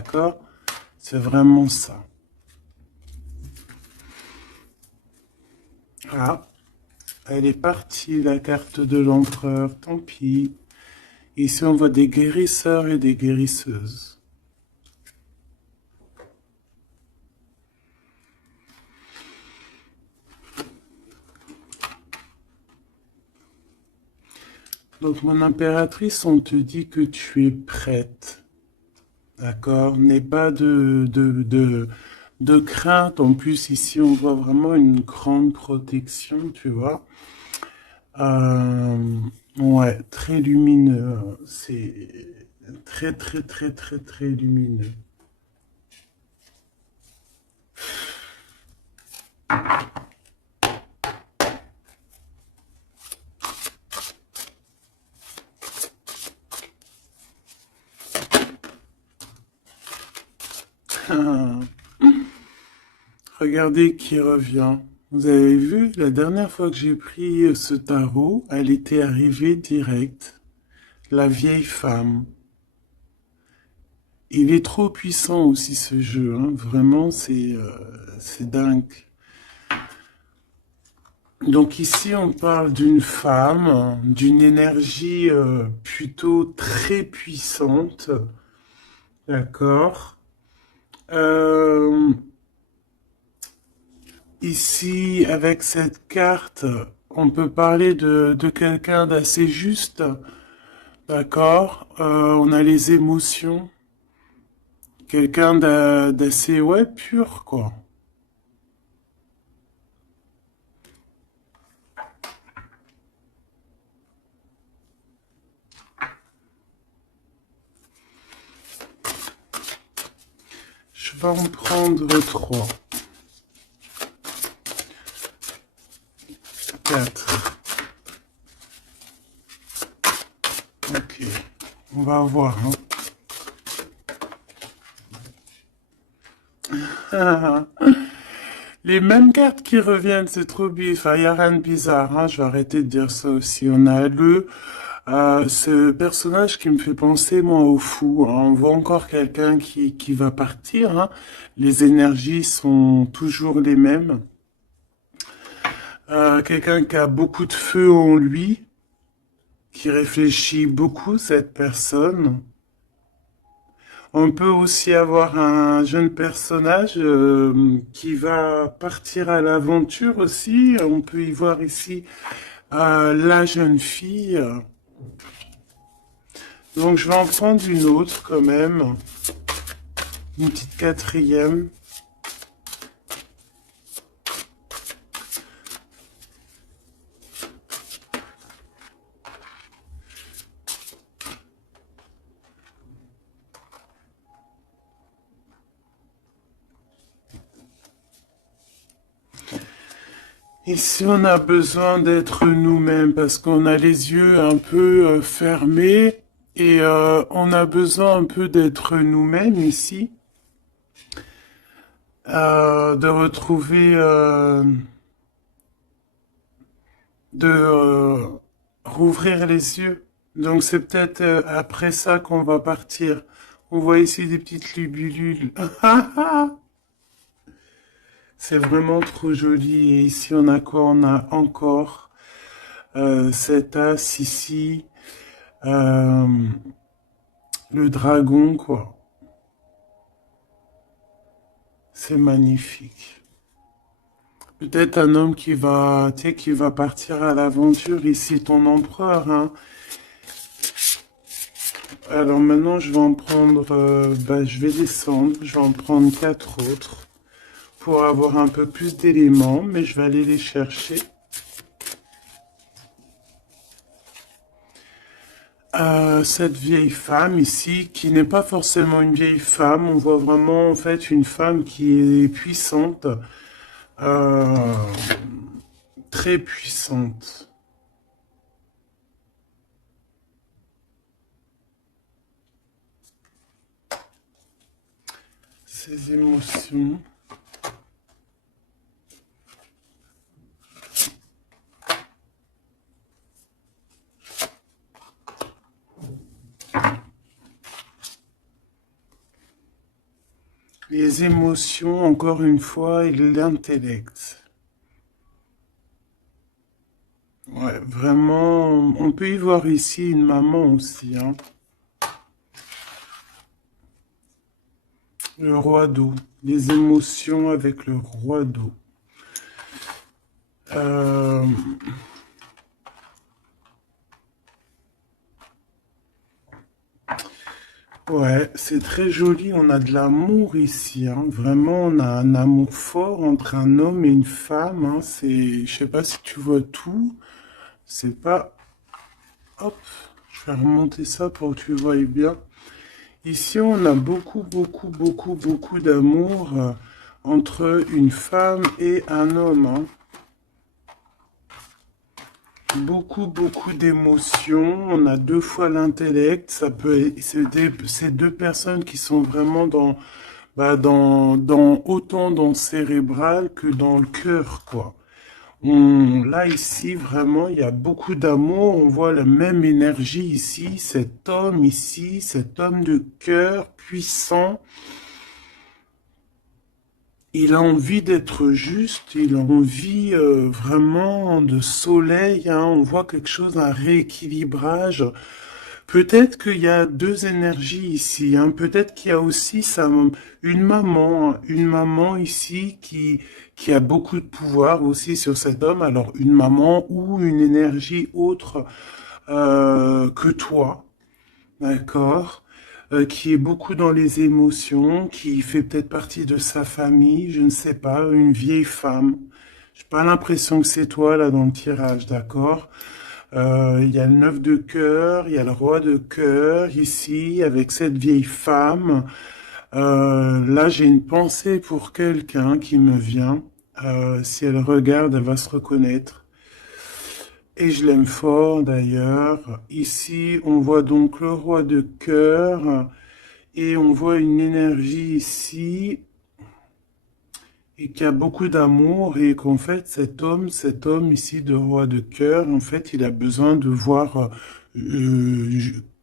d'accord? C'est vraiment ça. Ah, elle est partie, la carte de l'empereur, tant pis. Ici, on voit des guérisseurs et des guérisseuses. Donc, mon impératrice, on te dit que tu es prête. D'accord? N'aie pas de crainte. En plus, ici, on voit vraiment une grande protection, tu vois. Euh, ouais, très lumineux. C'est très, très, très, très, très lumineux. Regardez qui revient. Vous avez vu, la dernière fois que j'ai pris ce tarot, elle était arrivée direct. La vieille femme. Il est trop puissant aussi ce jeu, hein. Vraiment, c'est dingue. Donc ici, on parle d'une femme, d'une énergie plutôt très puissante, d'accord. Euh, Ici, avec cette carte, on peut parler de quelqu'un d'assez juste, d'accord. On a les émotions, quelqu'un d'assez, ouais, pur, quoi. Je vais en prendre trois, quatre. Ok, on va voir, hein. Les mêmes cartes qui reviennent, c'est trop bizarre. Enfin, y a rien de bizarre, hein. Je vais arrêter de dire ça aussi. On a ce personnage qui me fait penser, moi, au fou, hein. On voit encore quelqu'un qui va partir, hein. Les énergies sont toujours les mêmes. Quelqu'un qui a beaucoup de feu en lui, qui réfléchit beaucoup, cette personne. On peut aussi avoir un jeune personnage qui va partir à l'aventure aussi. On peut y voir ici la jeune fille. Donc je vais en prendre une autre quand même. Une petite quatrième. Ici, on a besoin d'être nous-mêmes parce qu'on a les yeux un peu fermés et on a besoin un peu d'être nous-mêmes ici, de retrouver, de rouvrir les yeux. Donc c'est peut-être après ça qu'on va partir. On voit ici des petites libellules. C'est vraiment trop joli. Et ici, on a quoi? On a encore cet as ici. Euh, le dragon, quoi. C'est magnifique. Peut-être un homme qui va, tu sais, qui va partir à l'aventure. Ici, ton empereur, hein. Alors maintenant, je vais en prendre, bah, je vais descendre. Je vais en prendre quatre autres pour avoir un peu plus d'éléments, mais je vais aller les chercher. Cette vieille femme ici, qui n'est pas forcément une vieille femme, on voit vraiment en fait une femme qui est puissante, euh, très puissante. Ses émotions. Les émotions, encore une fois, et l'intellect. Ouais, vraiment, on peut y voir ici une maman aussi, hein. Le roi d'eau. Les émotions avec le roi d'eau. Euh, ouais, c'est très joli. On a de l'amour ici, hein. Vraiment, on a un amour fort entre un homme et une femme, hein. Je sais pas si tu vois tout. C'est pas, hop, je vais remonter ça pour que tu vois bien. Ici, on a beaucoup d'amour entre une femme et un homme, hein. Beaucoup d'émotions. On a deux fois l'intellect. C'est deux personnes qui sont vraiment autant dans le cérébral que dans le cœur, quoi. Là, ici, vraiment, il y a beaucoup d'amour. On voit la même énergie ici. Cet homme de cœur puissant. Il a envie d'être juste, il a envie vraiment de soleil, hein. On voit quelque chose, un rééquilibrage. Peut-être qu'il y a deux énergies ici, hein. Peut-être qu'il y a aussi une maman ici qui a beaucoup de pouvoir aussi sur cet homme. Alors une maman ou une énergie autre que toi. D'accord. Qui est beaucoup dans les émotions, qui fait peut-être partie de sa famille, je ne sais pas, une vieille femme. J'ai pas l'impression que c'est toi là dans le tirage, d'accord? Il y a le neuf de cœur, il y a le roi de cœur ici avec cette vieille femme. Là, j'ai une pensée pour quelqu'un qui me vient. Si elle regarde, elle va se reconnaître. Et je l'aime fort d'ailleurs. Ici, on voit donc le roi de cœur et on voit une énergie ici et qui a beaucoup d'amour et qu'en fait cet homme ici de roi de cœur, en fait, il a besoin de voir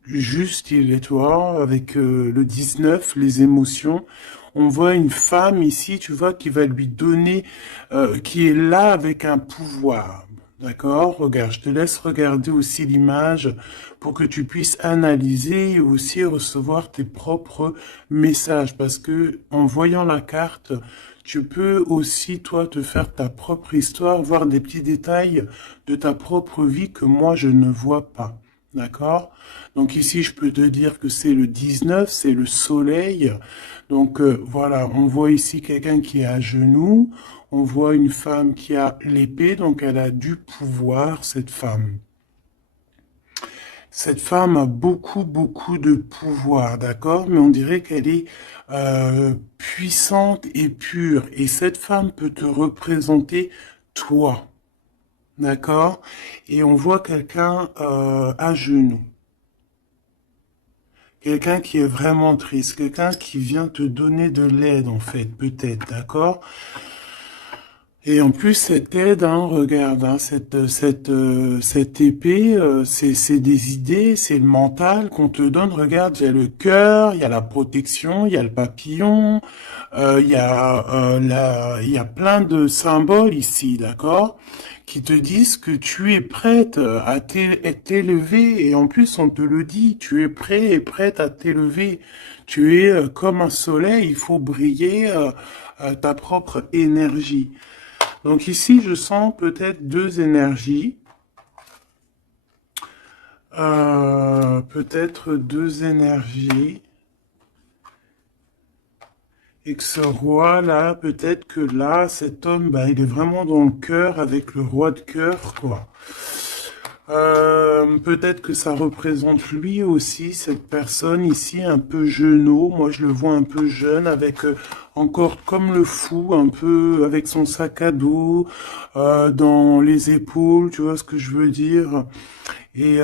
juste, il est toi, avec le 19, les émotions. On voit une femme ici, tu vois, qui va lui donner, qui est là avec un pouvoir. D'accord? Regarde, je te laisse regarder aussi l'image pour que tu puisses analyser et aussi recevoir tes propres messages. Parce que en voyant la carte, tu peux aussi, toi, te faire ta propre histoire, voir des petits détails de ta propre vie que moi, je ne vois pas. D'accord? Donc ici, je peux te dire que c'est le 19, c'est le soleil. Donc voilà, on voit ici quelqu'un qui est à genoux. On voit une femme qui a l'épée, donc elle a du pouvoir, cette femme. Cette femme a beaucoup de pouvoir, d'accord? Mais on dirait qu'elle est puissante et pure. Et cette femme peut te représenter toi, d'accord? Et on voit quelqu'un à genoux. Quelqu'un qui est vraiment triste, quelqu'un qui vient te donner de l'aide en fait, peut-être, d'accord? Et en plus, cette aide, hein, regarde, hein, cette épée, c'est des idées, c'est le mental qu'on te donne. Regarde, il y a le cœur, il y a la protection, il y a le papillon, il y a plein de symboles ici, d'accord, qui te disent que tu es prête à t'élever. Et en plus, on te le dit, tu es prêt et prête à t'élever. Tu es comme un soleil, il faut briller ta propre énergie. Donc ici, je sens peut-être deux énergies. Peut-être deux énergies. Et que ce roi-là, peut-être que là, cet homme, bah, il est vraiment dans le cœur avec le roi de cœur, quoi. Peut-être que ça représente lui aussi, cette personne ici, un peu jeuneau. Moi, je le vois un peu jeune, avec encore comme le fou, un peu avec son sac à dos dans les épaules, tu vois ce que je veux dire? Et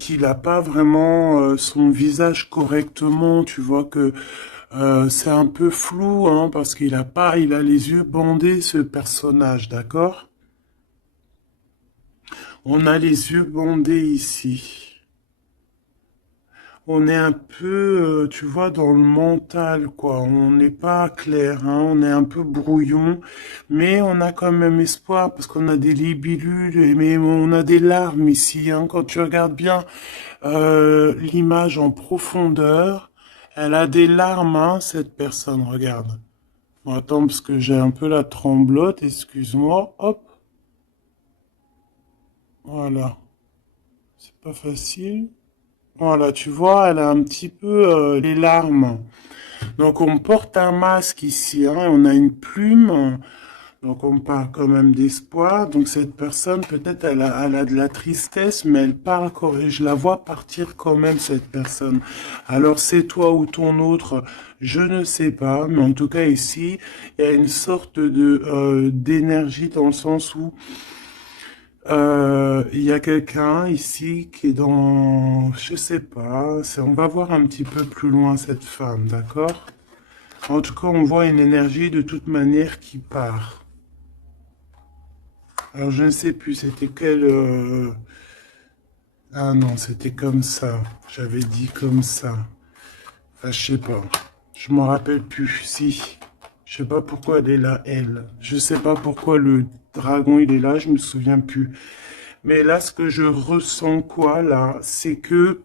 qu'il n'a pas vraiment son visage correctement, tu vois que c'est un peu flou, hein, parce il a les yeux bandés, ce personnage, d'accord? On a les yeux bandés ici. on est un peu, tu vois, dans le mental, quoi. On n'est pas clair, hein, on est un peu brouillon, mais on a quand même espoir parce qu'on a des libellules, mais on a des larmes ici, hein. Quand tu regardes bien l'image en profondeur, elle a des larmes, hein, cette personne, regarde. Bon, attends, parce que j'ai un peu la tremblote, excuse-moi. Hop, voilà. C'est pas facile. Voilà, tu vois, elle a un petit peu les larmes. Donc on porte un masque ici, hein, on a une plume, donc on parle quand même d'espoir. Donc cette personne, peut-être elle a de la tristesse, mais elle parle quand je la vois partir quand même, cette personne. Alors c'est toi ou ton autre, je ne sais pas, mais en tout cas ici, il y a une sorte de d'énergie dans le sens où il y a quelqu'un ici qui est dans, je sais pas, on va voir un petit peu plus loin cette femme, d'accord? En tout cas, on voit une énergie de toute manière qui part. Alors, je ne sais plus, c'était quel... Ah non, c'était comme ça. J'avais dit comme ça. Enfin, je sais pas. Je m'en rappelle plus. Si. Je sais pas pourquoi elle est là, elle. Je sais pas pourquoi le dragon, il est là, je me souviens plus. Mais là, ce que je ressens, quoi, là, c'est que...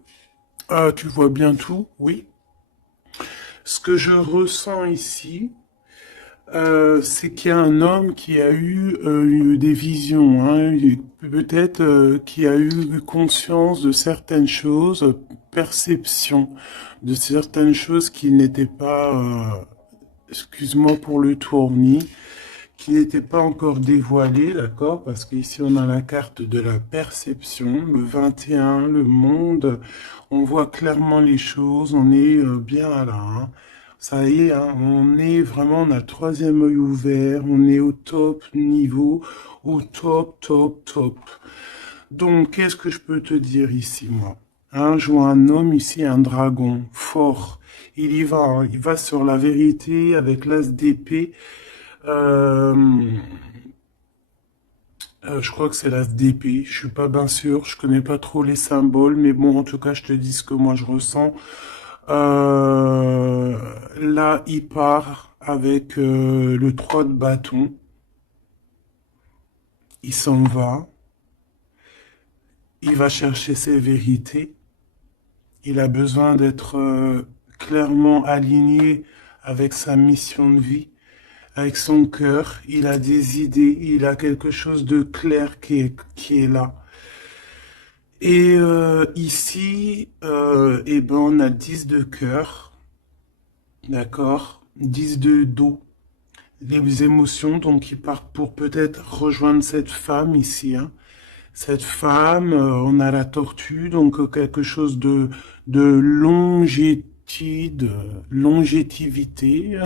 Ah, tu vois bien tout, oui. Ce que je ressens ici, c'est qu'il y a un homme qui a eu des visions, hein, peut-être qui a eu conscience de certaines choses, perception de certaines choses qui n'étaient pas, excuse-moi pour le tournis, qui n'étaient pas encore dévoilées, d'accord? Parce qu'ici on a la carte de la perception, le 21, le monde, on voit clairement les choses, on est bien là, hein. Ça y est, hein, on est vraiment, on a le troisième œil ouvert, on est au top niveau, au top, top, top. Donc, qu'est-ce que je peux te dire ici, moi? Hein, je vois un homme ici, un dragon, fort. Il y va, hein, il va sur la vérité avec l'as d'épée. Euh, je crois que c'est l'as d'épée. Je suis pas bien sûr, je connais pas trop les symboles, mais bon, en tout cas, je te dis ce que moi je ressens. Là, il part avec le 3 de bâton. Il s'en va. Il va chercher ses vérités. Il a besoin d'être clairement aligné avec sa mission de vie, avec son cœur. Il a des idées. Il a quelque chose de clair qui est là. Et ici, eh ben, on a 10 de cœur, d'accord? 10 de dos. Les émotions, donc, qui partent pour peut-être rejoindre cette femme ici, hein. Cette femme, on a la tortue, donc quelque chose de longétude, longévité,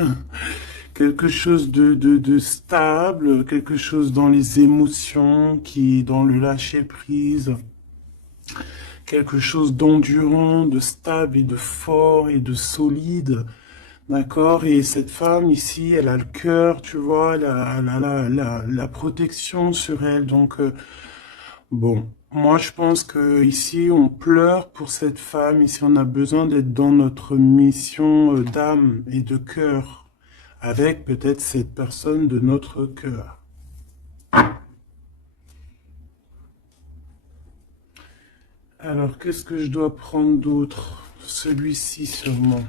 quelque chose de stable, quelque chose dans les émotions, qui dans le lâcher prise, quelque chose d'endurant, de stable et de fort et de solide. D'accord? Et cette femme ici, elle a le cœur, tu vois, la protection sur elle. Donc, bon, moi je pense que ici, on pleure pour cette femme. Ici, on a besoin d'être dans notre mission d'âme et de cœur, avec peut-être cette personne de notre cœur. Alors, qu'est-ce que je dois prendre d'autre? Celui-ci sûrement.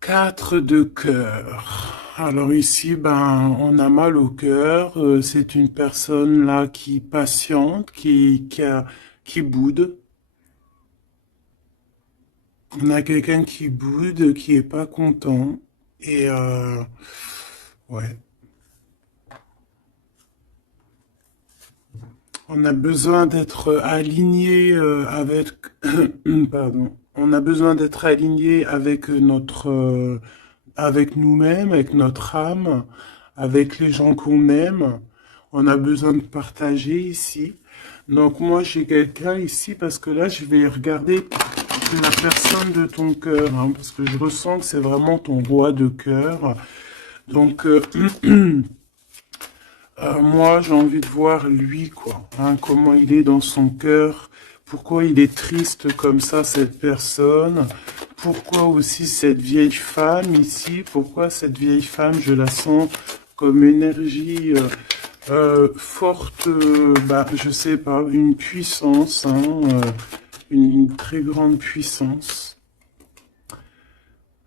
4 de cœur. Alors ici, ben, on a mal au cœur. C'est une personne là qui patiente, qui boude. On a quelqu'un qui boude, qui est pas content. Et ouais. On a besoin d'être aligné avec, pardon, on a besoin d'être aligné avec avec nous-mêmes, avec notre âme, avec les gens qu'on aime. On a besoin de partager ici. Donc moi j'ai quelqu'un ici parce que là je vais regarder la personne de ton cœur, hein, parce que je ressens que c'est vraiment ton roi de cœur. Donc moi, j'ai envie de voir lui, quoi. Hein, comment il est dans son cœur. Pourquoi il est triste comme ça, cette personne. Pourquoi aussi cette vieille femme ici. Pourquoi cette vieille femme, je la sens comme énergie forte, bah, je sais pas, une puissance, hein, une très grande puissance.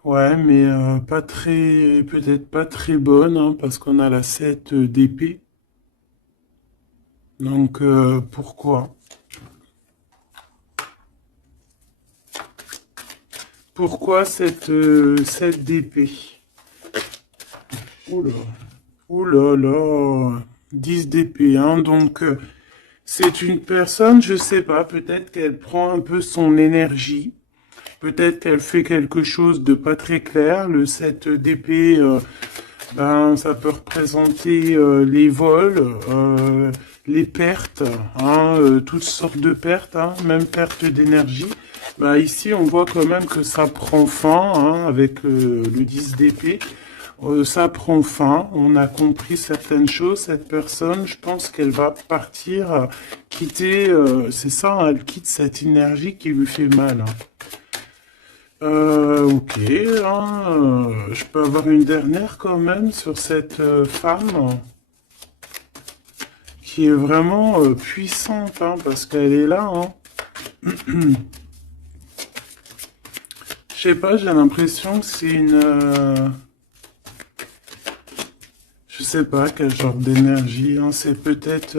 Ouais, mais pas très, peut-être pas très bonne, hein, parce qu'on a la 7 d'épée. Donc, pourquoi? Pourquoi cette d'épée? Oula, oula là, 10 d'épée, hein, donc c'est une personne, je sais pas, peut-être qu'elle prend un peu son énergie, peut-être qu'elle fait quelque chose de pas très clair, le 7 d'épée, ben, ça peut représenter les vols, les pertes, hein, toutes sortes de pertes, hein, même perte d'énergie. Bah, ici, on voit quand même que ça prend fin, hein, avec le 10 d'épée. Ça prend fin, on a compris certaines choses. Cette personne, je pense qu'elle va partir, quitter, c'est ça, hein, elle quitte cette énergie qui lui fait mal, hein. Ok, hein, je peux avoir une dernière quand même sur cette femme qui est vraiment puissante, hein, parce qu'elle est là, hein. Je sais pas, j'ai l'impression que c'est une... je sais pas quel genre d'énergie, hein, c'est peut-être...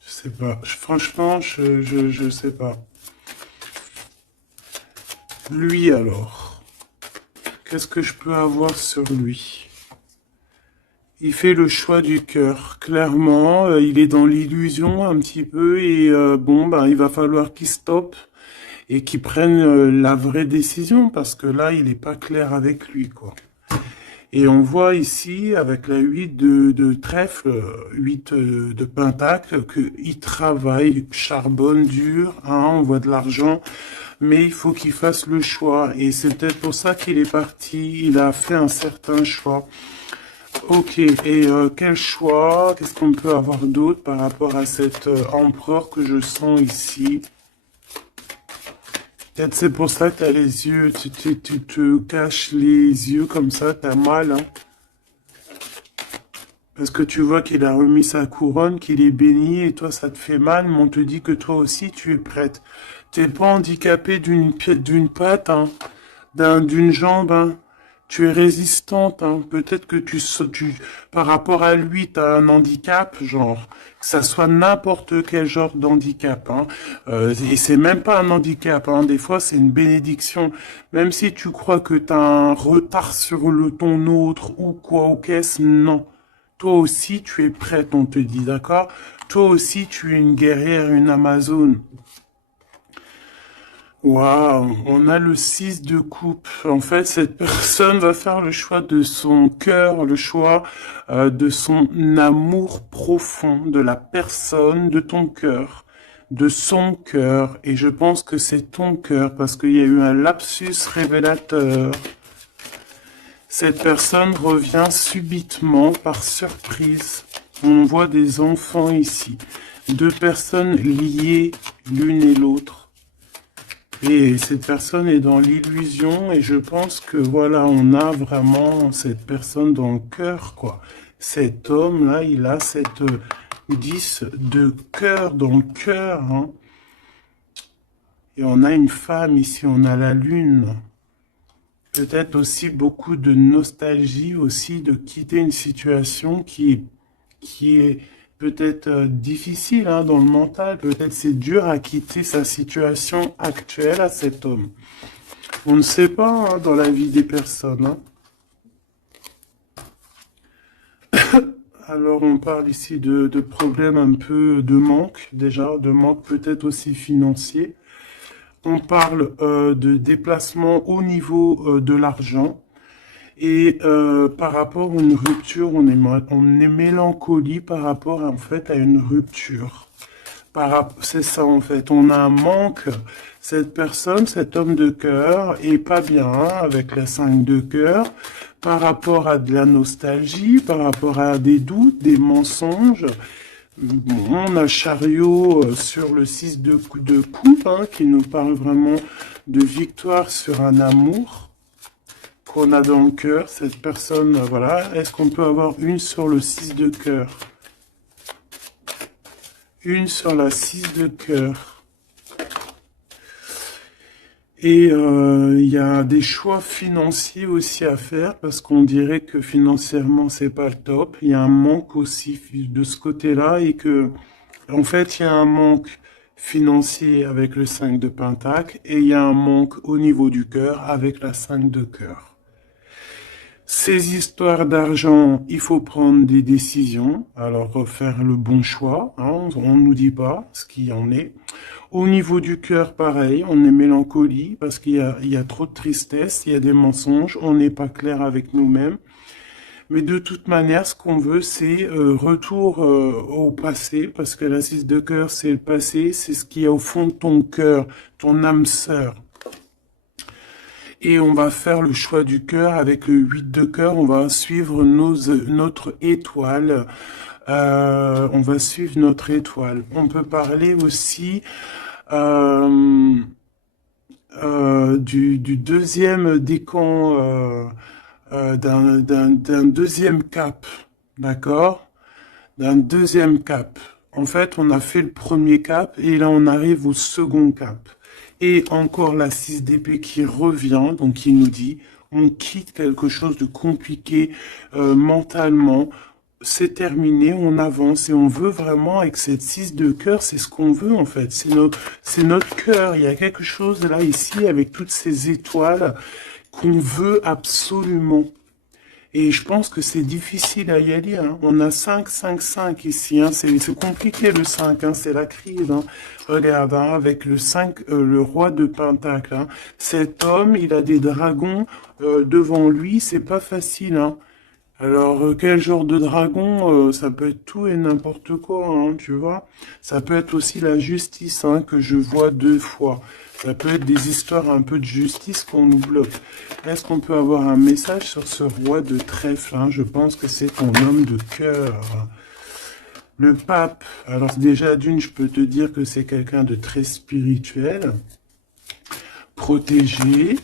je sais pas, franchement, je sais pas. Lui alors, qu'est-ce que je peux avoir sur lui? Il fait le choix du cœur, clairement, il est dans l'illusion un petit peu et bon, bah, il va falloir qu'il stoppe et qu'il prenne la vraie décision parce que là, il n'est pas clair avec lui, quoi. Et on voit ici, avec la 8 de trèfle, 8 de pentacle, qu'il travaille, charbonne dur, hein, on voit de l'argent, mais il faut qu'il fasse le choix. Et c'est peut-être pour ça qu'il est parti, il a fait un certain choix. Ok, et quel choix, qu'est-ce qu'on peut avoir d'autre par rapport à cet empereur que je sens ici? Peut-être c'est pour ça que tu as les yeux, tu te caches les yeux comme ça, t'as mal, hein? Parce que tu vois qu'il a remis sa couronne, qu'il est béni, et toi ça te fait mal, mais on te dit que toi aussi tu es prête. T'es pas handicapé d'une patte, hein, d'une jambe, hein. Tu es résistante, hein. Peut-être que par rapport à lui, tu as un handicap, genre, que ça soit n'importe quel genre d'handicap, hein. Et c'est même pas un handicap, hein. Des fois, c'est une bénédiction. Même si tu crois que tu as un retard sur ton autre ou quoi ou qu'est-ce, non. Toi aussi, tu es prête, on te dit, d'accord? Toi aussi, tu es une guerrière, une Amazone. Waouh, on a le 6 de coupe. En fait, cette personne va faire le choix de son cœur, le choix de son amour profond, de la personne, de ton cœur, de son cœur. Et je pense que c'est ton cœur parce qu'il y a eu un lapsus révélateur. Cette personne revient subitement par surprise. On voit des enfants ici. Deux personnes liées l'une et l'autre. Et cette personne est dans l'illusion et je pense que voilà, on a vraiment cette personne dans le cœur, quoi. Cet homme-là, il a cette 10 de cœur dans le cœur, hein. Et on a une femme ici, on a la lune. Peut-être aussi beaucoup de nostalgie aussi de quitter une situation qui est peut-être difficile, hein, dans le mental. Peut-être c'est dur à quitter sa situation actuelle à cet homme. On ne sait pas, hein, dans la vie des personnes, hein. Alors, on parle ici de problèmes un peu de manque, déjà, de manque peut-être aussi financier. On parle de déplacement au niveau de l'argent. Et par rapport à une rupture, on est mélancolie par rapport en fait à une rupture. C'est ça en fait, on a un manque. Cette personne, cet homme de cœur est pas bien hein, avec la 5 de cœur par rapport à de la nostalgie, par rapport à des doutes, des mensonges. Bon, on a chariot sur le 6 de coupe hein, qui nous parle vraiment de victoire sur un amour qu'on a dans le cœur. Cette personne, voilà. Est-ce qu'on peut avoir une sur le 6 de cœur? Une sur la 6 de cœur. Et il y a des choix financiers aussi à faire parce qu'on dirait que financièrement c'est pas le top. Il y a un manque aussi de ce côté-là et que en fait il y a un manque financier avec le 5 de Pentacle et il y a un manque au niveau du cœur avec la 5 de cœur. Ces histoires d'argent, il faut prendre des décisions, alors faire le bon choix, hein, on ne nous dit pas ce qu'il en est. Au niveau du cœur, pareil, on est mélancolie parce il y a trop de tristesse, il y a des mensonges, on n'est pas clair avec nous-mêmes. Mais de toute manière, ce qu'on veut, c'est retour au passé, parce que la 6 de cœur, c'est le passé, c'est ce qui est au fond de ton cœur, ton âme sœur. Et on va faire le choix du cœur avec le 8 de cœur. On va suivre notre étoile. On va suivre notre étoile. On peut parler aussi du deuxième décan, d'un deuxième cap. D'accord? D'un deuxième cap. En fait, on a fait le premier cap et là, on arrive au second cap. Et encore la 6 d'épée qui revient, donc qui nous dit, on quitte quelque chose de compliqué mentalement, c'est terminé, on avance et on veut vraiment, avec cette 6 de cœur, c'est ce qu'on veut en fait, c'est notre cœur, il y a quelque chose là, ici, avec toutes ces étoiles qu'on veut absolument. Et je pense que c'est difficile à y aller. Hein. On a 5, 5, 5 ici. Hein. C'est compliqué le 5. Hein. C'est la crise. Hein. Regarde, hein, avec le 5, le roi de Pentacle. Hein. Cet homme, il a des dragons devant lui. C'est pas facile. Hein. Alors, quel genre de dragon? Ça peut être tout et n'importe quoi, hein, tu vois. Ça peut être aussi la justice hein, que je vois 2 fois. Ça peut être des histoires un peu de justice qu'on nous bloque. Est-ce qu'on peut avoir un message sur ce roi de trèfle hein? Je pense que c'est ton homme de cœur. Le pape. Alors déjà, d'une, je peux te dire que c'est quelqu'un de très spirituel. Protégé.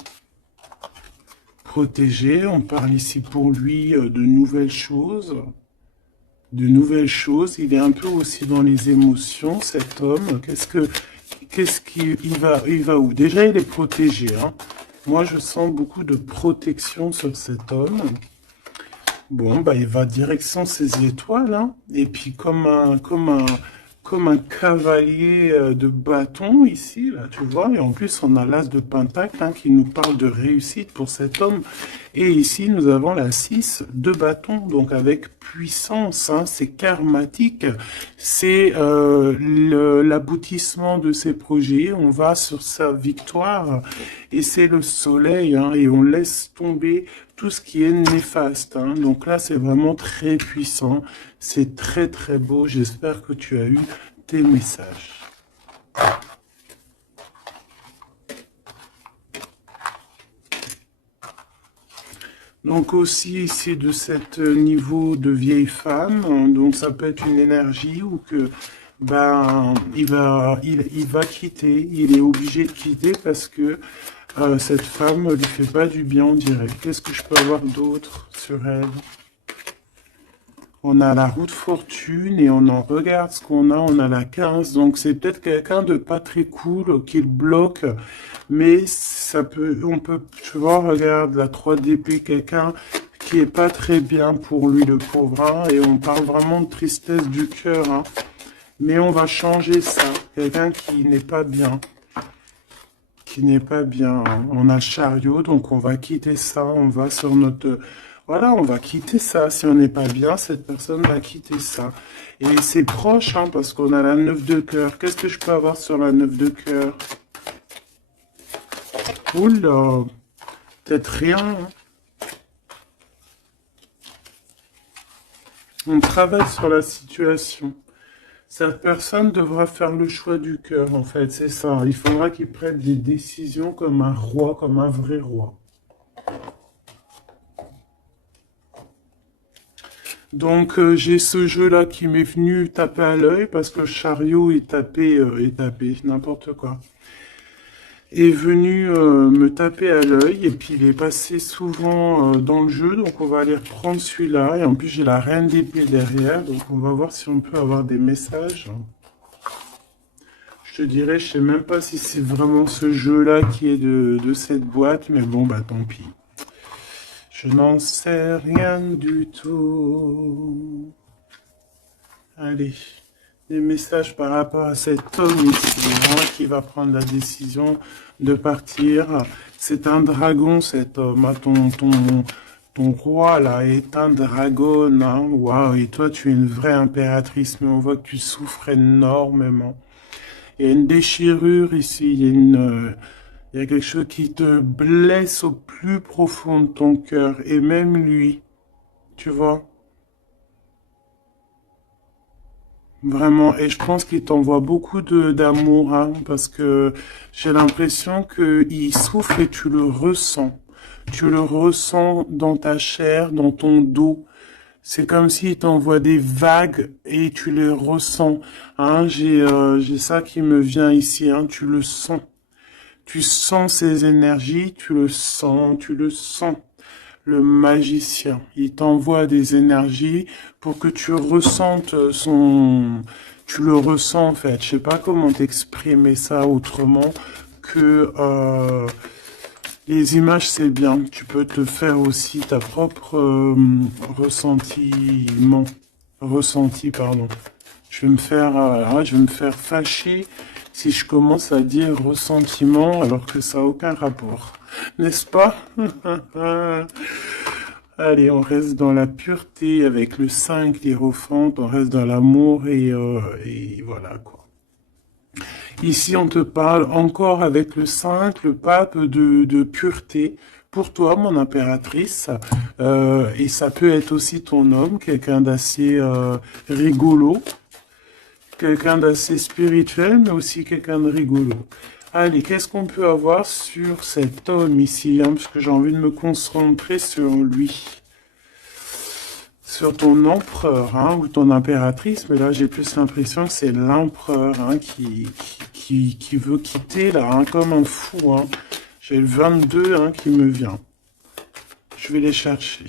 Protégé. On parle ici pour lui de nouvelles choses. De nouvelles choses. Il est un peu aussi dans les émotions, cet homme. Il va où? Déjà, il est protégé. Hein. Moi, je sens beaucoup de protection sur cet homme. Bon, bah, il va direction ses étoiles. Hein. Et puis, comme un cavalier de bâton ici, là, tu vois. Et en plus, on a l'as de Pentacle hein, qui nous parle de réussite pour cet homme. Et ici, nous avons la 6 de bâton, donc avec puissance. Hein, c'est karmatique. C'est l'aboutissement de ses projets. On va sur sa victoire. Et c'est le soleil. Hein, et on laisse tomber tout ce qui est néfaste. Hein. Donc là, c'est vraiment très puissant. C'est très, très beau. J'espère que tu as eu tes messages. Donc aussi ici de cet niveau de vieille femme, donc ça peut être une énergie ou que ben il va quitter, il est obligé de quitter parce que cette femme lui fait pas du bien, on dirait. Qu'est-ce que je peux avoir d'autre sur elle? On a la roue de fortune et on en regarde ce qu'on a. On a la 15. Donc, c'est peut-être quelqu'un de pas très cool qui le bloque. Mais ça peut, on peut, tu vois, regarde la 3 d'épée, quelqu'un qui est pas très bien pour lui, le pauvre. Hein, et on parle vraiment de tristesse du cœur. Hein. Mais on va changer ça. Quelqu'un qui n'est pas bien. Qui n'est pas bien. Hein. On a chariot, donc on va quitter ça. On va sur notre... Voilà, on va quitter ça. Si on n'est pas bien, cette personne va quitter ça. Et c'est proche, hein, parce qu'on a la 9 de cœur. Qu'est-ce que je peux avoir sur la 9 de cœur? Oula, peut-être rien, hein. On travaille sur la situation. Cette personne devra faire le choix du cœur, en fait, c'est ça. Il faudra qu'il prenne des décisions comme un roi, comme un vrai roi. Donc j'ai ce jeu-là qui m'est venu taper à l'œil parce que Chariot est tapé, n'importe quoi. Est venu me taper à l'œil et puis il est passé souvent dans le jeu, donc on va aller reprendre celui-là. Et en plus j'ai la reine d'épée derrière, donc on va voir si on peut avoir des messages. Je te dirais, je sais même pas si c'est vraiment ce jeu-là qui est de cette boîte, mais bon, bah tant pis. Je n'en sais rien du tout. Allez, des messages par rapport à cet homme ici, hein, qui va prendre la décision de partir. C'est un dragon, cet homme. Ah, ton roi, là, est un dragon. Hein. Waouh, et toi, tu es une vraie impératrice, mais on voit que tu souffres énormément. Il y a une déchirure ici, il y a quelque chose qui te blesse au plus profond de ton cœur, et même lui, tu vois, vraiment. Et je pense qu'il t'envoie beaucoup d'amour, hein, parce que j'ai l'impression qu'il souffre et tu le ressens. Tu le ressens dans ta chair, dans ton dos. C'est comme s'il t'envoie des vagues et tu les ressens. Hein, j'ai ça qui me vient ici, hein, tu le sens. Tu sens ses énergies, tu le sens, tu le sens. Le magicien, il t'envoie des énergies pour que tu ressentes son... Tu le ressens en fait. Je sais pas comment t'exprimer ça autrement que les images c'est bien. Tu peux te faire aussi ta propre ressenti, pardon. Je vais me faire fâcher si je commence à dire ressentiment alors que ça n'a aucun rapport. N'est-ce pas? Allez, on reste dans la pureté avec le 5, l'hiérophante, on reste dans l'amour et voilà quoi. Ici, on te parle encore avec le 5, le pape de pureté. Pour toi, mon impératrice, et ça peut être aussi ton homme, quelqu'un d'assez rigolo, quelqu'un d'assez spirituel, mais aussi quelqu'un de rigolo. Allez, qu'est-ce qu'on peut avoir sur cet homme ici, hein, parce que j'ai envie de me concentrer sur lui, sur ton empereur, hein, ou ton impératrice, mais là j'ai plus l'impression que c'est l'empereur, hein, qui veut quitter là, hein, comme un fou. Hein. J'ai le 22 hein, qui me vient. Je vais les chercher.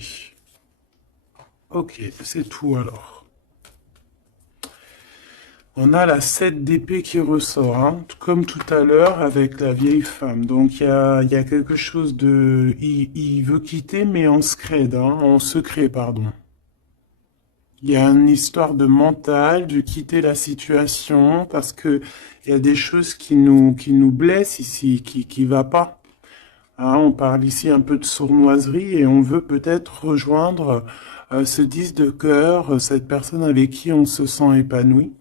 Ok, c'est tout alors. On a la 7 d'épée qui ressort, hein, comme tout à l'heure avec la vieille femme. Donc il y a quelque chose de... Il veut quitter, mais en secret, pardon. Il y a une histoire de mental, de quitter la situation, parce que il y a des choses qui nous blessent ici, qui va pas. Hein, on parle ici un peu de sournoiserie et on veut peut-être rejoindre ce 10 de cœur, cette personne avec qui on se sent épanoui.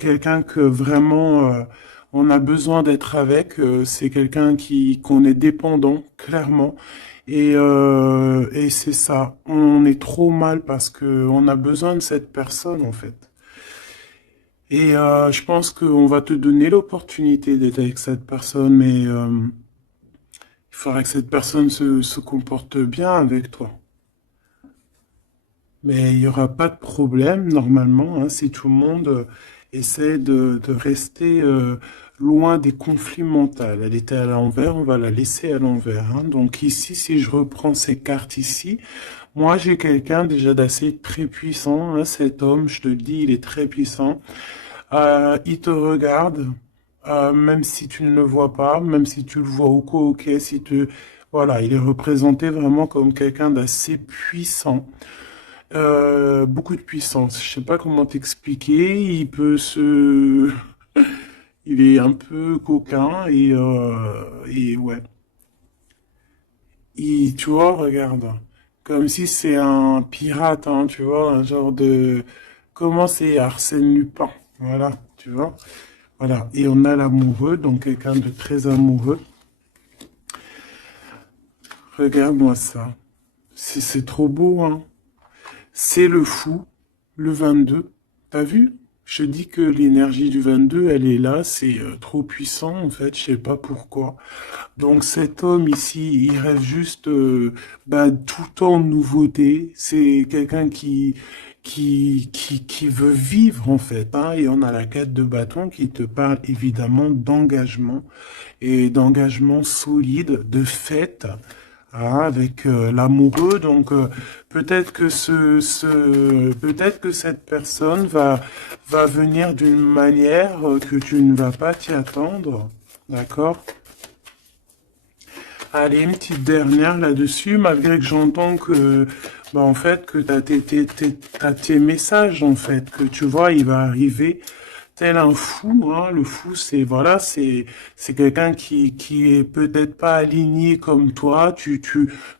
Quelqu'un que vraiment on a besoin d'être avec, c'est quelqu'un qu'on est dépendant, clairement. Et c'est ça, on est trop mal parce que on a besoin de cette personne en fait. Et je pense qu'on va te donner l'opportunité d'être avec cette personne, mais il faudra que cette personne se comporte bien avec toi. Mais il n'y aura pas de problème normalement hein, si tout le monde essaie de rester loin des conflits mentaux. Elle était à l'envers, on va la laisser à l'envers. Hein. Donc ici, si je reprends ces cartes ici, moi j'ai quelqu'un déjà d'assez très puissant. Hein, cet homme, je te le dis, il est très puissant. Il te regarde, même si tu ne le vois pas, même si tu le vois au co, ok, si tu... Voilà, il est représenté vraiment comme quelqu'un d'assez puissant. Beaucoup de puissance. Je sais pas comment t'expliquer. Il est un peu coquin et ouais. Tu vois, regarde. Comme si c'est un pirate, hein, tu vois, un genre de... Comment c'est Arsène Lupin, voilà, tu vois. Voilà, et on a l'amoureux, donc quelqu'un de très amoureux. Regarde-moi ça. C'est trop beau, hein. C'est le fou, le 22. T'as vu? Je te dis que l'énergie du 22, elle est là, c'est trop puissant en fait, je sais pas pourquoi. Donc cet homme ici, il rêve juste bah, tout en nouveauté. C'est quelqu'un qui veut vivre en fait, hein. Et on a la 4 de bâton qui te parle évidemment d'engagement et d'engagement solide, de fête, hein, avec l'amoureux. Donc peut-être que peut-être que cette personne va venir d'une manière que tu ne vas pas t'y attendre, d'accord? Allez, une petite dernière là-dessus, malgré que j'entends que, bah, en fait, que t'as tes messages, en fait, que tu vois, il va arriver tel un fou, hein. Le fou, voilà, c'est quelqu'un qui est peut-être pas aligné comme toi,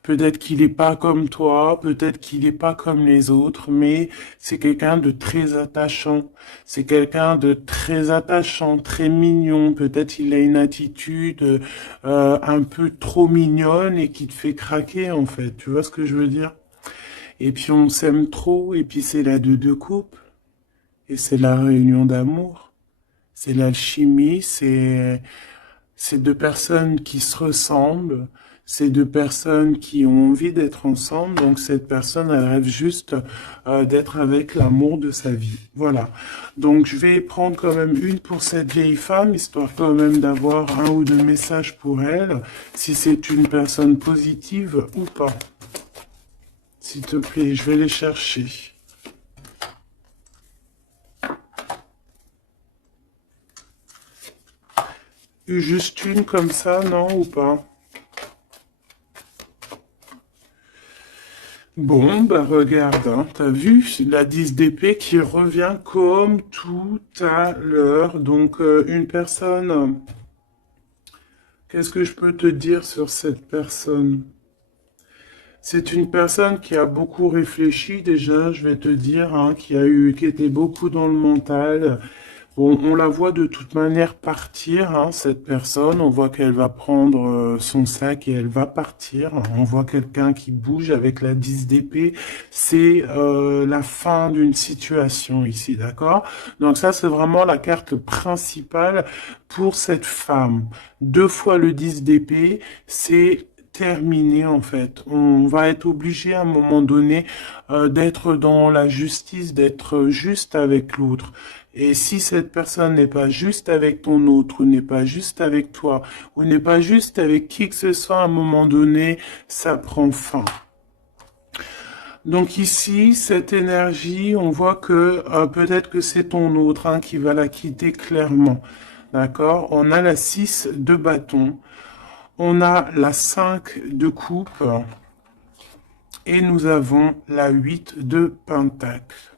peut-être qu'il est pas comme toi, peut-être qu'il est pas comme les autres, mais c'est quelqu'un de très attachant. C'est quelqu'un de très attachant, très mignon. Peut-être il a une attitude un peu trop mignonne et qui te fait craquer en fait. Tu vois ce que je veux dire? Et puis on s'aime trop et puis c'est la deux coupes et c'est la réunion d'amour. C'est l'alchimie, c'est deux personnes qui se ressemblent, c'est deux personnes qui ont envie d'être ensemble, donc cette personne, elle rêve juste d'être avec l'amour de sa vie. Voilà. Donc je vais prendre quand même une pour cette vieille femme, histoire quand même d'avoir un ou deux messages pour elle, si c'est une personne positive ou pas. S'il te plaît, je vais les chercher. Juste une comme ça, non, ou pas? Bon, bah regarde, hein, t'as vu la 10 d'épée qui revient comme tout à l'heure. Donc une personne, qu'est-ce que je peux te dire sur cette personne? C'est une personne qui a beaucoup réfléchi déjà, je vais te dire, hein, qui était beaucoup dans le mental. Bon, on la voit de toute manière partir, hein, cette personne. On voit qu'elle va prendre son sac et elle va partir. On voit quelqu'un qui bouge avec la 10 d'épée. C'est la fin d'une situation ici, d'accord? Donc ça, c'est vraiment la carte principale pour cette femme. Deux fois le 10 d'épée, c'est terminé en fait. On va être obligé à un moment donné d'être dans la justice, d'être juste avec l'autre. Et si cette personne n'est pas juste avec ton autre, ou n'est pas juste avec toi, ou n'est pas juste avec qui que ce soit, à un moment donné, ça prend fin. Donc ici, cette énergie, on voit que peut-être que c'est ton autre hein, qui va la quitter clairement. D'accord? On a la 6 de bâton, on a la 5 de coupe, et nous avons la 8 de pentacle.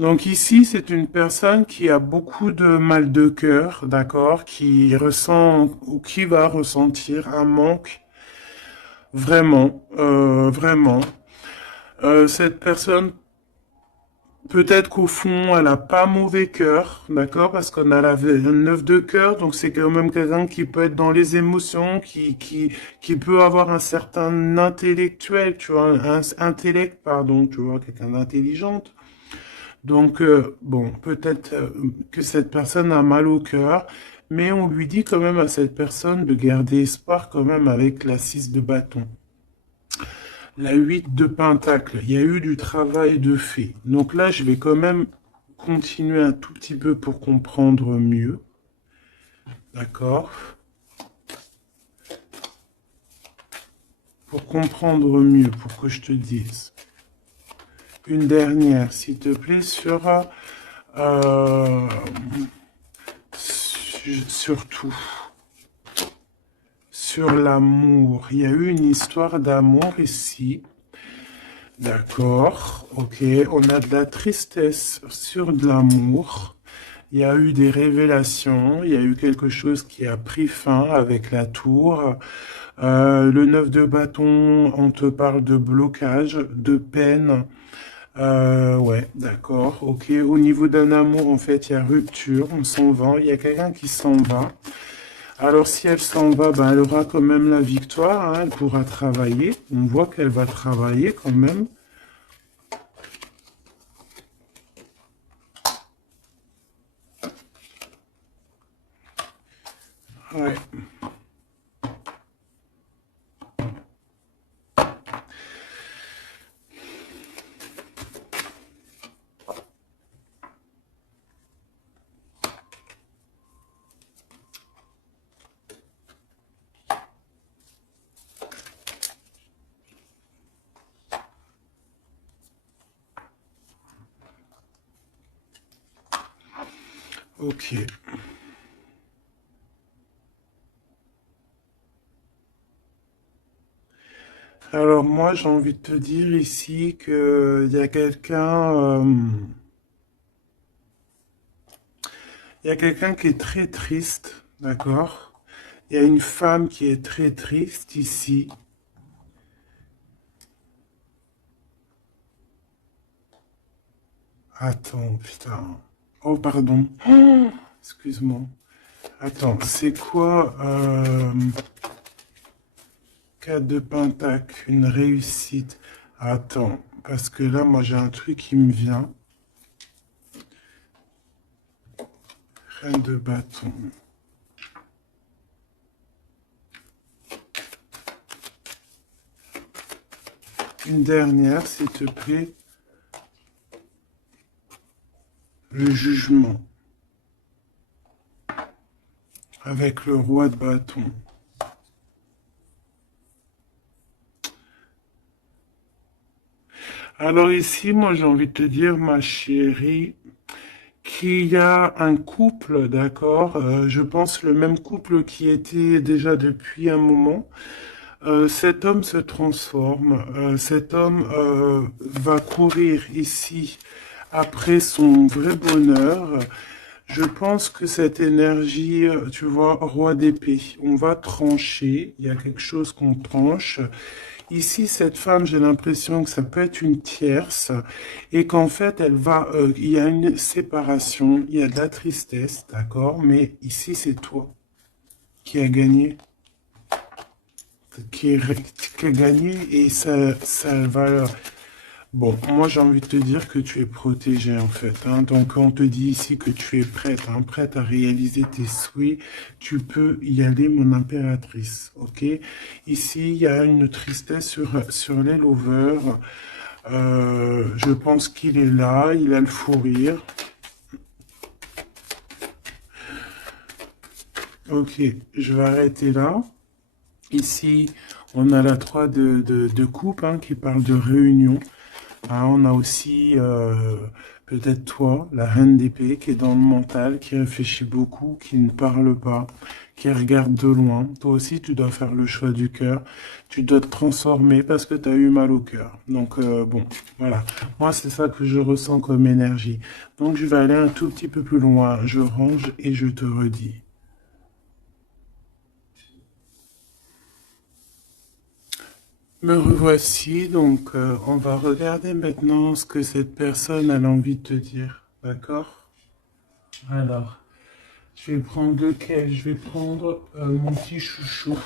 Donc ici, c'est une personne qui a beaucoup de mal de cœur, d'accord, qui ressent ou qui va ressentir un manque vraiment, vraiment. Cette personne, peut-être qu'au fond, elle a pas mauvais cœur, d'accord, parce qu'on a la 9 de cœur, donc c'est quand même quelqu'un qui peut être dans les émotions, qui peut avoir un certain intellectuel, tu vois, un intellect, pardon, tu vois, quelqu'un d'intelligente. Donc, bon, peut-être que cette personne a mal au cœur, mais on lui dit quand même à cette personne de garder espoir quand même avec la 6 de bâton. La 8 de pentacle, il y a eu du travail de fait. Donc là, je vais quand même continuer un tout petit peu pour comprendre mieux. D'accord? Pour comprendre mieux, pour que je te dise. Une dernière, s'il te plaît, euh, surtout sur l'amour. Il y a eu une histoire d'amour ici. D'accord, ok. On a de la tristesse sur de l'amour. Il y a eu des révélations. Il y a eu quelque chose qui a pris fin avec la tour. Le 9 de bâton, on te parle de blocage, de peine. Ouais, d'accord, ok. Au niveau d'un amour, en fait, il y a rupture, on s'en va. Il y a quelqu'un qui s'en va. Alors, si elle s'en va, ben, elle aura quand même la victoire, hein, elle pourra travailler. On voit qu'elle va travailler quand même. Ouais. Ok. Alors moi, j'ai envie de te dire ici que il y a quelqu'un qui est très triste, d'accord? Il y a une femme qui est très triste ici. Attends, putain. Oh, pardon. Excuse-moi. Attends, c'est quoi 4 de pentacle, une réussite. Attends, parce que là, moi, j'ai un truc qui me vient. Reine de bâton. Une dernière, s'il te plaît. Le jugement. Avec le roi de bâton. Alors ici, moi, j'ai envie de te dire, ma chérie, qu'il y a un couple, d'accord, je pense le même couple qui était déjà depuis un moment. Cet homme se transforme, cet homme va courir ici après son vrai bonheur. Je pense que cette énergie, tu vois, roi d'épée, on va trancher, il y a quelque chose qu'on tranche. Ici, cette femme, j'ai l'impression que ça peut être une tierce et qu'en fait, il y a une séparation, il y a de la tristesse, d'accord, mais ici, c'est toi qui as gagné, qui, qui a gagné et ça va. Bon, moi j'ai envie de te dire que tu es protégée en fait, hein. Donc on te dit ici que tu es prête, hein, prête à réaliser tes souhaits. Tu peux y aller, mon impératrice, ok? Ici, il y a une tristesse sur les lovers. Je pense qu'il est là, il a le fou rire. Ok, je vais arrêter là. Ici, on a la 3 de coupe hein, qui parle de réunion. Ah, on a aussi peut-être toi, la reine d'épée, qui est dans le mental, qui réfléchit beaucoup, qui ne parle pas, qui regarde de loin. Toi aussi, tu dois faire le choix du cœur. Tu dois te transformer parce que tu as eu mal au cœur. Donc, bon, voilà. Moi, c'est ça que je ressens comme énergie. Donc, je vais aller un tout petit peu plus loin. Je range et je te redis. Me revoici, donc on va regarder maintenant ce que cette personne a envie de te dire. D'accord? Alors. Je vais prendre lequel? Je vais prendre mon petit chouchou.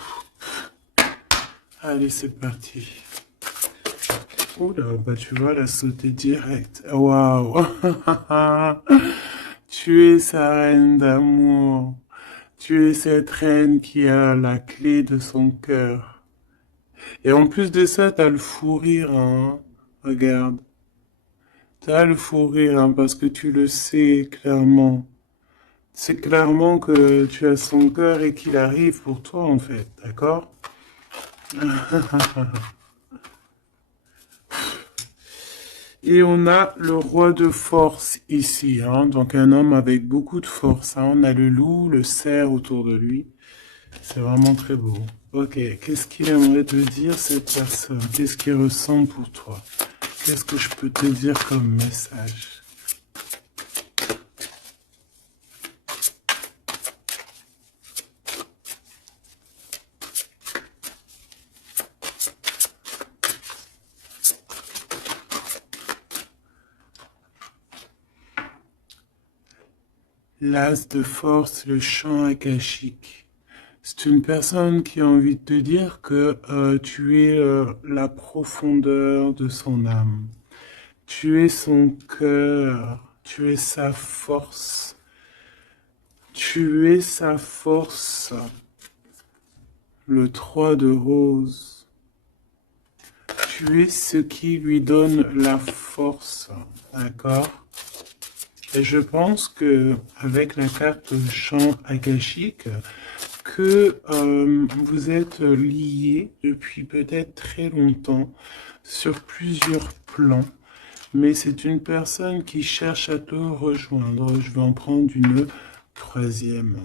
Allez, c'est parti. Oula, bah tu vois, elle a sauté direct. Waouh! Tu es sa reine d'amour. Tu es cette reine qui a la clé de son cœur. Et en plus de ça, t'as le fou rire, hein. Regarde. T'as le fou rire, hein, parce que tu le sais clairement. C'est clairement que tu as son cœur et qu'il arrive pour toi, en fait. D'accord? Et on a le roi de force ici, hein, donc un homme avec beaucoup de force, hein. On a le loup, le cerf autour de lui. C'est vraiment très beau. Ok, qu'est-ce qu'il aimerait te dire cette personne? Qu'est-ce qu'il ressent pour toi? Qu'est-ce que je peux te dire comme message? L'as de force, le champ akashique. C'est une personne qui a envie de te dire que tu es la profondeur de son âme. Tu es son cœur. Tu es sa force. Tu es sa force. Le 3 de rose. Tu es ce qui lui donne la force. D'accord? Et je pense que avec la carte champ akashique, que vous êtes liés depuis peut-être très longtemps sur plusieurs plans, mais c'est une personne qui cherche à te rejoindre. Je vais en prendre une troisième.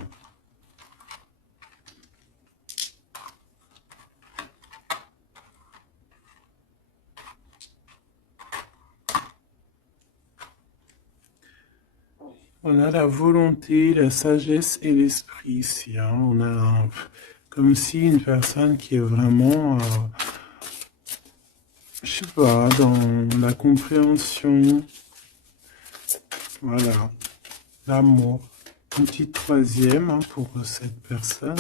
On a la volonté, la sagesse et l'esprit ici. Hein. On a comme si une personne qui est vraiment, je sais pas, dans la compréhension, voilà, l'amour. Une petite troisième hein, pour cette personne.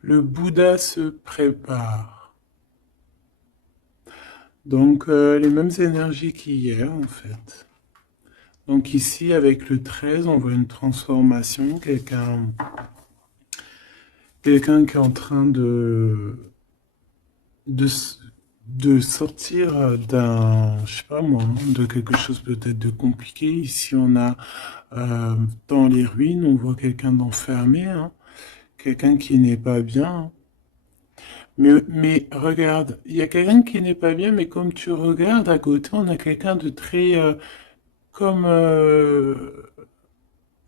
Le Bouddha se prépare. Donc, les mêmes énergies qu'hier, en fait. Donc ici, avec le 13, on voit une transformation. Quelqu'un qui est en train de, de sortir d'un, je sais pas moi, de quelque chose peut-être de compliqué. Ici, on a dans les ruines, on voit quelqu'un d'enfermé, hein. Quelqu'un qui n'est pas bien. Mais regarde, il y a quelqu'un qui n'est pas bien, mais comme tu regardes à côté, on a quelqu'un de très comme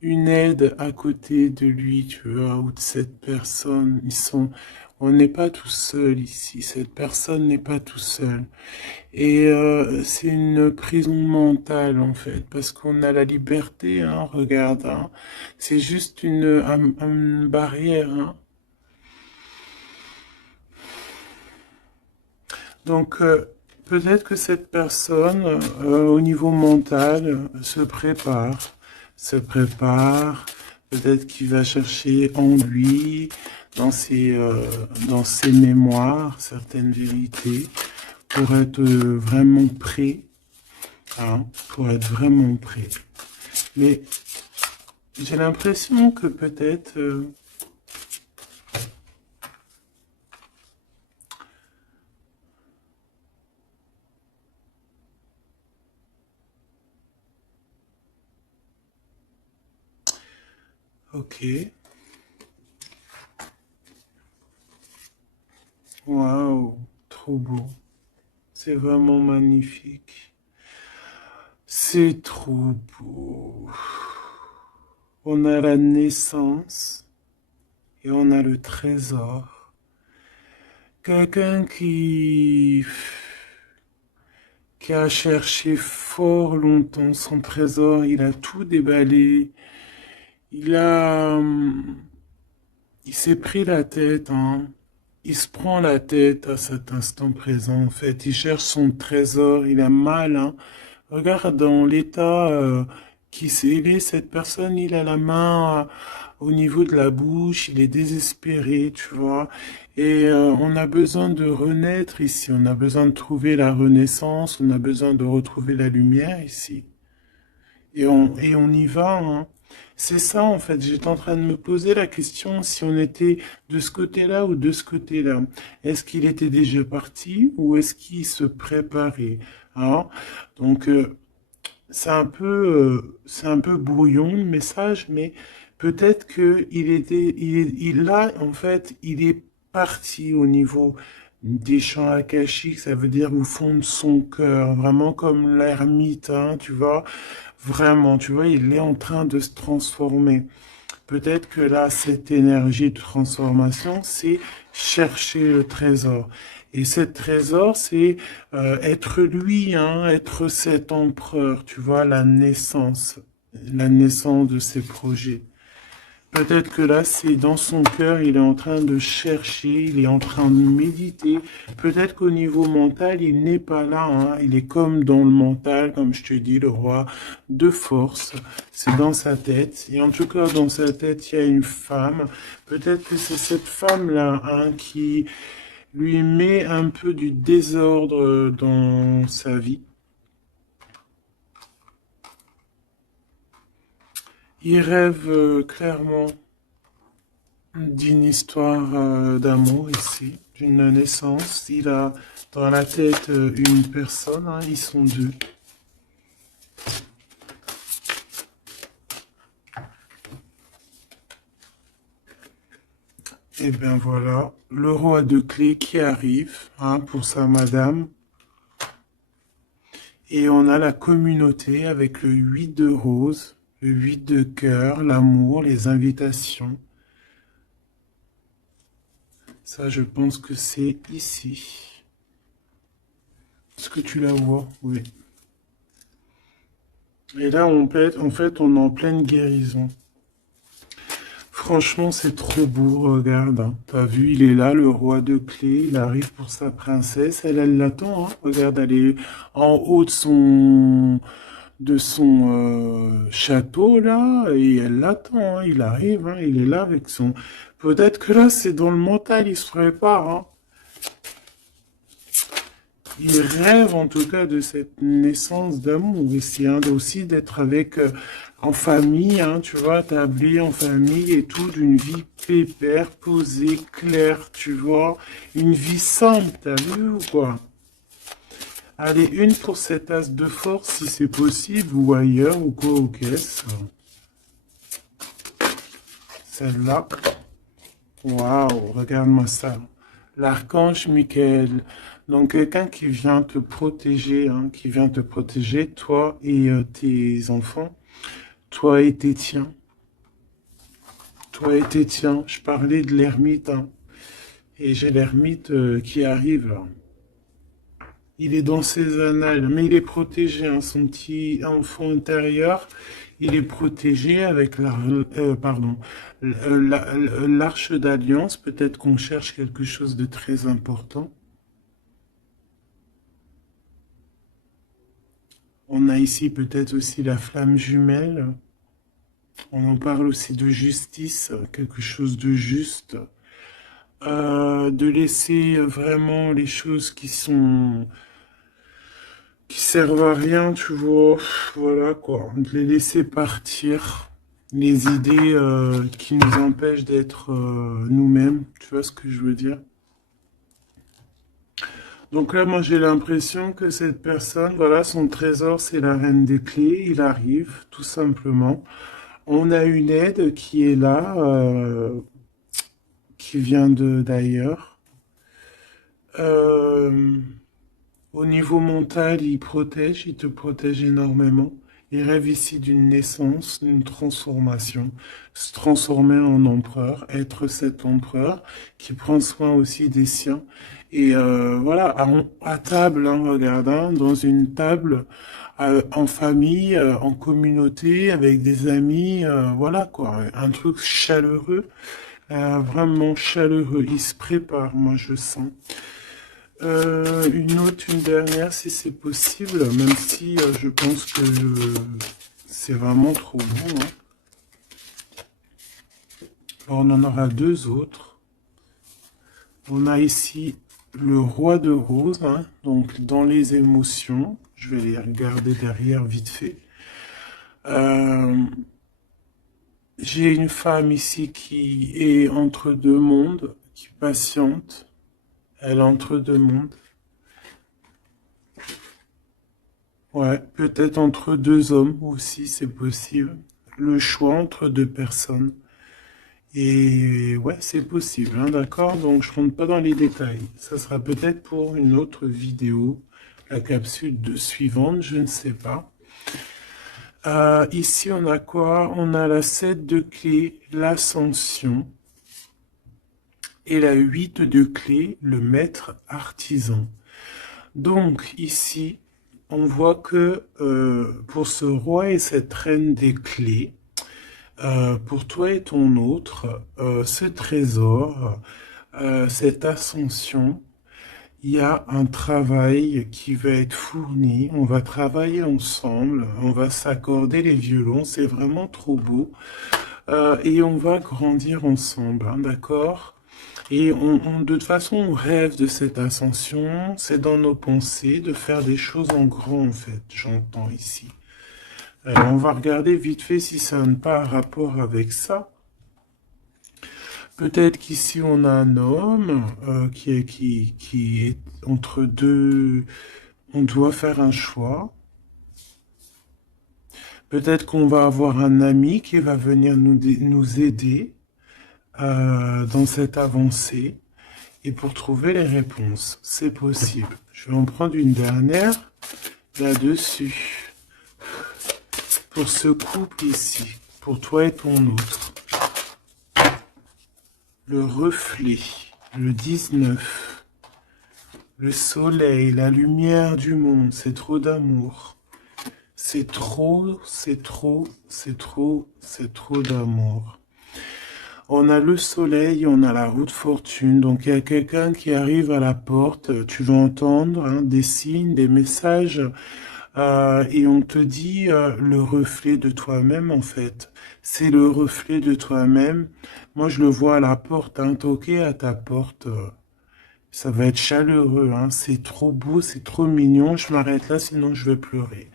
une aide à côté de lui, tu vois, ou de cette personne. On n'est pas tout seul ici. Cette personne n'est pas tout seul. Et c'est une prison mentale en fait, parce qu'on a la liberté, hein, regarde, hein. C'est juste une barrière, hein. Donc, peut-être que cette personne, au niveau mental, se prépare, peut-être qu'il va chercher en lui, dans ses mémoires, certaines vérités, pour être vraiment prêt, hein, pour être vraiment prêt. Mais j'ai l'impression que peut-être... ok. Waouh, trop beau. C'est vraiment magnifique. C'est trop beau. On a la naissance et on a le trésor. Quelqu'un qui a cherché fort longtemps son trésor, il a tout déballé. Il a, il s'est pris la tête, hein. Il se prend la tête à cet instant présent, en fait. Il cherche son trésor, il a mal, hein. Regarde dans l'état il est, cette personne, il a la main au niveau de la bouche, il est désespéré, tu vois. Et on a besoin de renaître ici, on a besoin de trouver la renaissance, on a besoin de retrouver la lumière ici. Et on y va, hein. C'est ça, en fait. J'étais en train de me poser la question si on était de ce côté-là ou de ce côté-là. Est-ce qu'il était déjà parti ou est-ce qu'il se préparait, hein? Donc, c'est un peu brouillon le message, mais peut-être que en fait, il est parti au niveau des champs akashiques, ça veut dire au fond de son cœur, vraiment comme l'ermite, hein, tu vois, vraiment, tu vois, il est en train de se transformer. Peut-être que là, cette énergie de transformation, c'est chercher le trésor. Et ce trésor, c'est être lui, hein, être cet empereur, tu vois, la naissance de ses projets. Peut-être que là, c'est dans son cœur, il est en train de chercher, il est en train de méditer. Peut-être qu'au niveau mental, il n'est pas là, hein. Il est comme dans le mental, comme je te dis, le roi de force. C'est dans sa tête. Et en tout cas, dans sa tête, il y a une femme. Peut-être que c'est cette femme-là, hein, qui lui met un peu du désordre dans sa vie. Il rêve clairement d'une histoire d'amour ici, d'une naissance. Il a dans la tête une personne, hein, ils sont deux. Et bien voilà, le roi de clés qui arrive, hein, pour sa madame. Et on a la communauté avec le 8 de rose, le 8 de cœur, l'amour, les invitations. Ça, je pense que c'est ici. Est-ce que tu la vois? Oui. Et là, en fait, on est en pleine guérison. Franchement, c'est trop beau, regarde, hein. T'as vu, il est là, le roi de clés, il arrive pour sa princesse, elle l'attend, hein. Regarde, elle est en haut de son château, là, et elle l'attend, hein. Il arrive, hein, il est là avec son... Peut-être que là, c'est dans le mental, il se prépare, hein. Il rêve en tout cas de cette naissance d'amour ici, hein, aussi d'être avec en famille, hein, tu vois, tablé en famille et tout, d'une vie pépère, posée, claire, tu vois, une vie simple, t'as vu ou quoi? Allez, une pour cet as de force si c'est possible, ou ailleurs, ou quoi, aux caisses. Celle-là. Waouh, regarde-moi ça. L'archange Michael. Donc, quelqu'un qui vient te protéger, hein, qui vient te protéger, toi et tes enfants, toi et tes tiens. Toi et tes tiens. Je parlais de l'ermite, hein, et j'ai l'ermite qui arrive, là. Il est dans ses annales, mais il est protégé, hein, son petit enfant intérieur, il est protégé avec l'arche d'alliance. Peut-être qu'on cherche quelque chose de très important. On a ici peut-être aussi la flamme jumelle. On en parle aussi de justice, quelque chose de juste. De laisser vraiment les choses qui servent à rien, tu vois. Voilà quoi. De les laisser partir. Les idées qui nous empêchent d'être nous-mêmes. Tu vois ce que je veux dire? Donc là, moi, j'ai l'impression que cette personne, voilà, son trésor, c'est la reine des clés. Il arrive, tout simplement. On a une aide qui est là, qui vient de d'ailleurs. Euh, Au niveau mental, il te protège énormément. Il rêve ici d'une naissance, d'une transformation, se transformer en empereur, être cet empereur qui prend soin aussi des siens. Et voilà, à table, hein, regarde, hein, dans une table, en famille, en communauté, avec des amis, voilà quoi, un truc chaleureux, vraiment chaleureux. Il se prépare, moi je sens. Une dernière, si c'est possible, même si je pense que c'est vraiment trop bon, hein. Alors, on en aura deux autres. On a ici le roi de rose, hein, donc dans les émotions. Je vais les regarder derrière vite fait. J'ai une femme ici qui est entre deux mondes, qui patiente. Elle est entre deux mondes. Ouais, peut-être entre deux hommes aussi, c'est possible. Le choix entre deux personnes. Et ouais, c'est possible, hein, d'accord? Donc je rentre pas dans les détails. Ça sera peut-être pour une autre vidéo, la capsule suivante, je ne sais pas. Ici, on a quoi? On a la 7 de clé, l'ascension, et la 8 de clé, le maître artisan. Donc, ici, on voit que pour ce roi et cette reine des clés, pour toi et ton autre, ce trésor, cette ascension, il y a un travail qui va être fourni, on va travailler ensemble, on va s'accorder les violons, c'est vraiment trop beau, et on va grandir ensemble, hein, d'accord? Et de toute façon, on rêve de cette ascension, c'est dans nos pensées de faire des choses en grand, en fait, j'entends ici. Alors, on va regarder vite fait si ça n'a pas un rapport avec ça. Peut-être qu'ici, on a un homme qui est entre deux. On doit faire un choix. Peut-être qu'on va avoir un ami qui va venir nous aider dans cette avancée. Et pour trouver les réponses, c'est possible. Je vais en prendre une dernière là-dessus. Pour ce couple ici, pour toi et ton autre. Le reflet, le 19. Le soleil, la lumière du monde, c'est trop d'amour. C'est trop, c'est trop, c'est trop, c'est trop d'amour. On a le soleil, on a la roue de fortune. Donc, il y a quelqu'un qui arrive à la porte. Tu vas entendre hein, des signes, des messages. Et on te dit le reflet de toi-même, en fait. C'est le reflet de toi-même. Moi, je le vois à la porte, hein, toquer à ta porte. Ça va être chaleureux, hein. C'est trop beau, c'est trop mignon. Je m'arrête là, sinon je vais pleurer.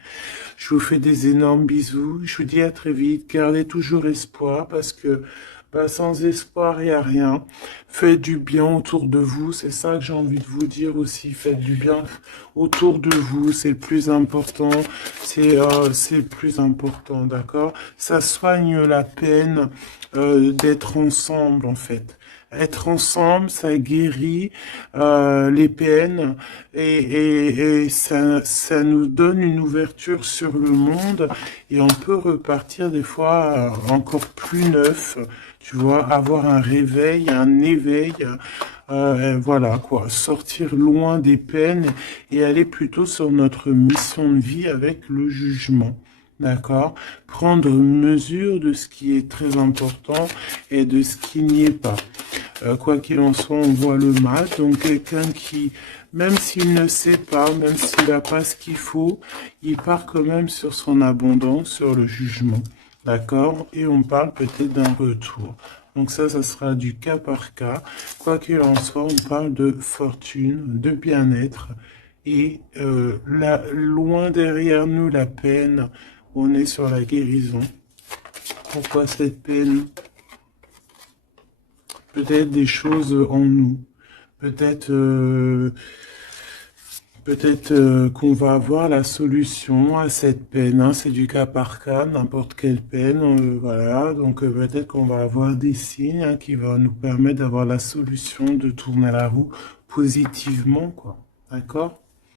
Je vous fais des énormes bisous. Je vous dis à très vite. Gardez toujours espoir parce que bah, sans espoir, il n'y a rien. Faites du bien autour de vous. C'est ça que j'ai envie de vous dire aussi. Faites du bien autour de vous. C'est le plus important. C'est le plus important, d'accord? Ça soigne la peine d'être ensemble, en fait. Être ensemble, ça guérit les peines et ça nous donne une ouverture sur le monde et on peut repartir des fois encore plus neuf, tu vois, avoir un réveil, un éveil, voilà quoi, sortir loin des peines et aller plutôt sur notre mission de vie avec le jugement. D'accord? Prendre mesure de ce qui est très important et de ce qui n'y est pas. Quoi qu'il en soit, on voit le mal. Donc quelqu'un qui, même s'il ne sait pas, même s'il n'a pas ce qu'il faut, il part quand même sur son abondance, sur le jugement. D'accord? Et on parle peut-être d'un retour. Donc ça sera du cas par cas. Quoi qu'il en soit, on parle de fortune, de bien-être. Et loin derrière nous, la peine, on est sur la guérison. Pourquoi cette peine? Peut-être des choses en nous. Peut-être qu'on va avoir la solution à cette peine. Hein. C'est du cas par cas, n'importe quelle peine. Voilà. Donc peut-être qu'on va avoir des signes hein, qui vont nous permettre d'avoir la solution de tourner la roue positivement, quoi. D'accord?